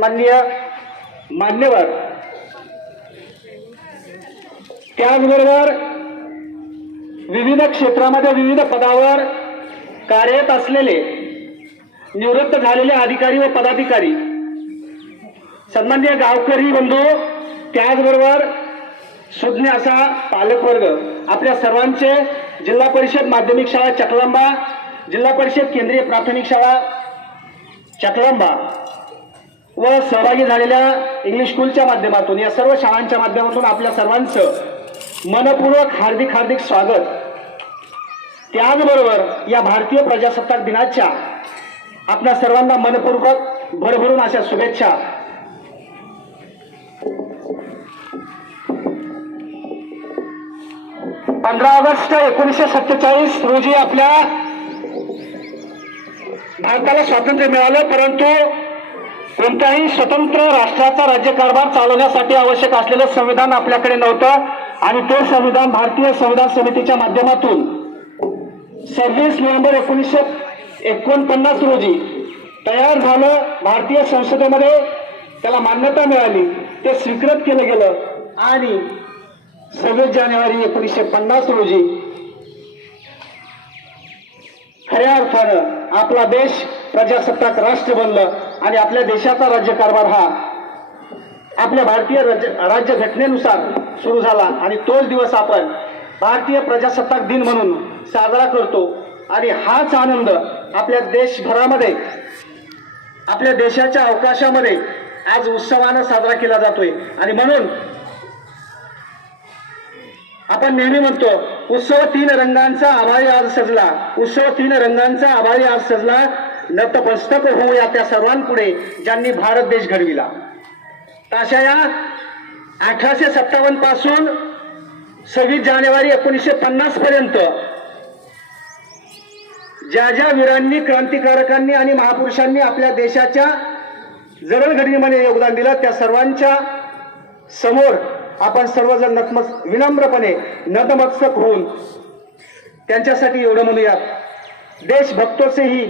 माननीय मान्यवर, त्याचबरोबर विविध क्षेत्रामध्ये विविध पदावर कार्यरत असलेले निवृत्त झालेले अधिकारी व पदाधिकारी, सन्माननीय गावकरी बंधू, त्याचबरोबर सुज्ञ असा पालकवर्ग, आपल्या सर्वांचे जिल्हा परिषद माध्यमिक शाळा चकलांबा, जिल्हा परिषद केंद्रीय प्राथमिक शाळा चकलांबा व सहभागी झालेल्या इंग्लिश स्कूलच्या माध्यमातून, या सर्व शाळांच्या माध्यमातून आपल्या सर्वांचं मनपूर्वक हार्दिक स्वागत. त्याचबरोबर या भारतीय प्रजासत्ताक दिनाच्या आपल्या सर्वांना मनपूर्वक भरभरून अशा शुभेच्छा. ऑगस्ट 1947 रोजी आपल्या भारताला स्वातंत्र्य मिळालं, परंतु कोणत्याही स्वतंत्र राष्ट्राचा राज्यकारभार चालवण्यासाठी आवश्यक असलेलं संविधान आपल्याकडे नव्हतं आणि ते संविधान भारतीय संविधान समितीच्या माध्यमातून 26 नोव्हेंबर 1949 रोजी तयार झालं. भारतीय संसदेमध्ये त्याला मान्यता मिळाली, ते स्वीकृत केलं गेलं आणि 26 जानेवारी 1950 रोजी खऱ्या अर्थानं आपला देश प्रजासत्ताक राष्ट्र बनलं आणि आपल्या देशाचा राज्यकारभार हा आपल्या भारतीय राज्यघटनेनुसार सुरू झाला आणि तोच दिवस आपण भारतीय प्रजासत्ताक दिन म्हणून साजरा करतो. आणि हाच आनंद आपल्या देशभरामध्ये, आपल्या देशाच्या अवकाशामध्ये आज उत्सवानं साजरा केला जातोय. आणि म्हणून आपण नेहमी म्हणतो, उत्सव तीन रंगांचा आभाळी आज सजला, उत्सव तीन रंगांचा आभाळी आज सजला, नतमस्तक होऊया त्या सर्वांपुढे ज्यांनी भारत देश घडविला. अशा या 1857 पासून 26 जानेवारी 1950 पर्यंत ज्या ज्या वीरांनी, क्रांतिकारकांनी आणि महापुरुषांनी आपल्या देशाच्या जडणघडणीमध्ये योगदान दिलं, त्या सर्वांच्या समोर आपण सर्वजण विनम्रपणे नतमस्तक होऊन त्यांच्यासाठी एवढं म्हणूयात, देशभक्तों से ही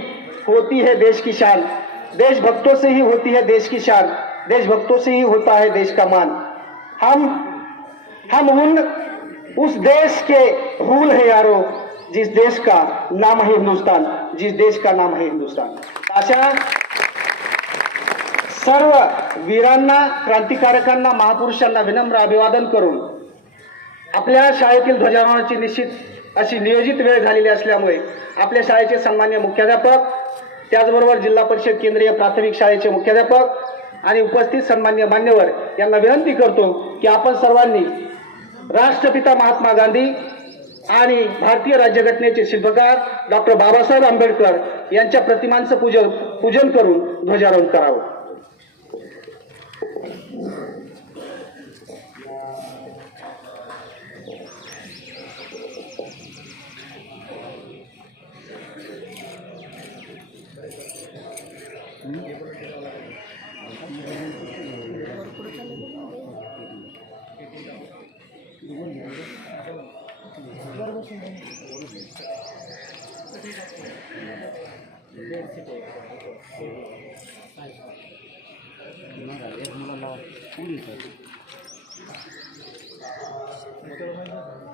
होती है देश की शान, देशभक्तों से ही होती है देश की शान, देशभक्तों से ही होता है देश का मान. हम उन उस देश के फूल है यारो जिस देश का नाम है हिंदुस्तान, जिस देश का नाम है हिंदुस्तान. अशा सर्व वीरांना, क्रांतिकारकांना, महापुरुषांना विनम्र अभिवादन करून आपल्या शाळेतील ध्वजारोहणाची निश्चित अशी नियोजित वेळ झालेली असल्यामुळे आपल्या शाळेचे सन्माननीय मुख्याध्यापक, त्याचबरोबर जिल्हा परिषद केंद्रीय प्राथमिक शाळेचे मुख्याध्यापक आणि उपस्थित सन्माननीय मान्यवर यांना विनंती करतो की आपण सर्वांनी राष्ट्रपिता महात्मा गांधी आणि भारतीय राज्यघटनेचे शिल्पकार डॉक्टर बाबासाहेब आंबेडकर यांच्या प्रतिमांचं पूजन करून ध्वजारोहण करावं.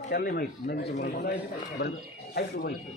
चालले माहित नवीन ऐकतो माहिती